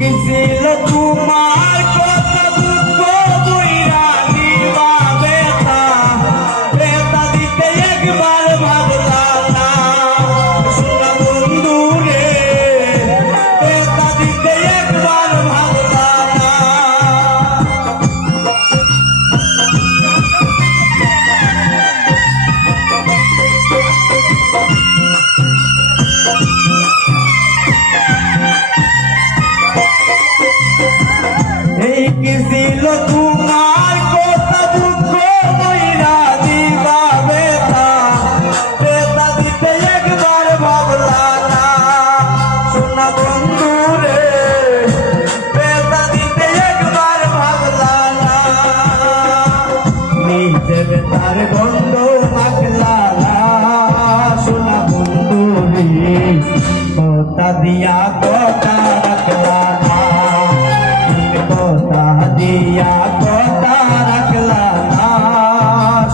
ছিল তোমার কত দুঃখ বুইরা দিবা বেতা বেতা দিতে একবার ভাবলা না সোনা বন্ধু রে বেতা দিতে একবার ভাবলা না এই কি ছিল তোমার কথা দুঃখ বইরা দিবা বেতা বেতা দিতে একবার ভাবলা না সোনা বন্ধু রে বেতা দিতে একবার ভাবলা না নিজে বেতার গন্ধ মাখলা না সোনা বন্ধু রে কথা দিয়া কথা রাখলা না কথা দিয়া কথা রাখলা না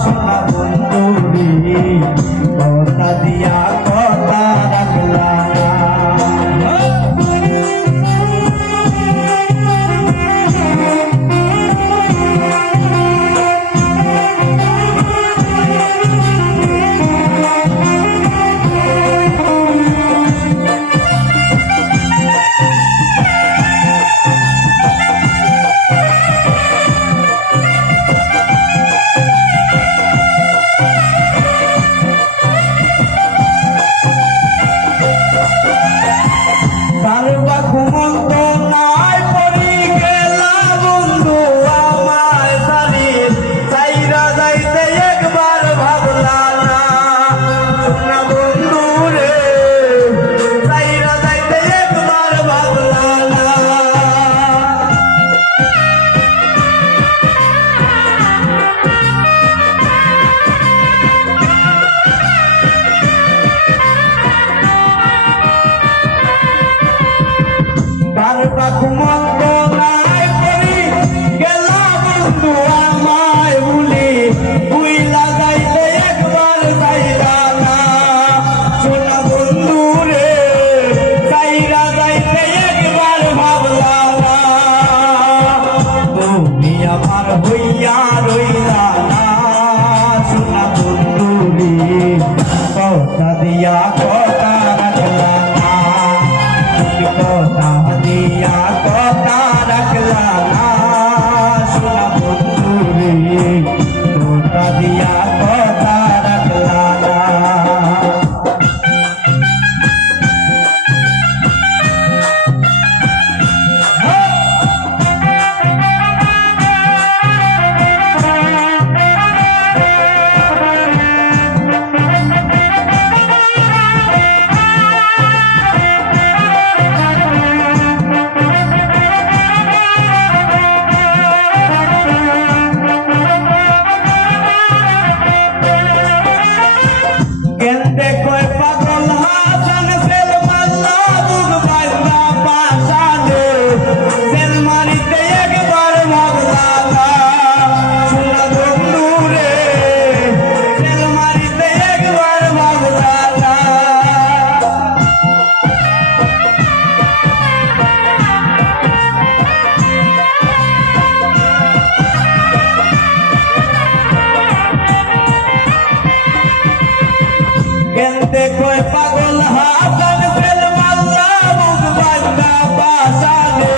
সোনা বন্ধু রে কথা দিয়া কথা রাখলা না হইয়া রইলা না সোনা বন্ধু রে কথা দিয়া কথা রাখলা না কথা দিয়া কথা রাখলা না সোনা বন্ধু রে কথা দিয়া কথা রাখলা না देखो पागल हासन सेल माल्ला मुख बंदा पासाने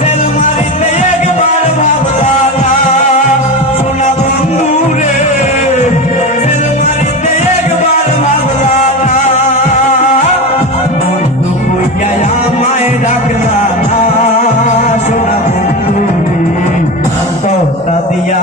सेल मारिते एक बार भावला ना सोना बंधु रे सेल मारिते एक बार भावला ना बंधु कोया माय रखला ना सोना बंधु रे तो दिया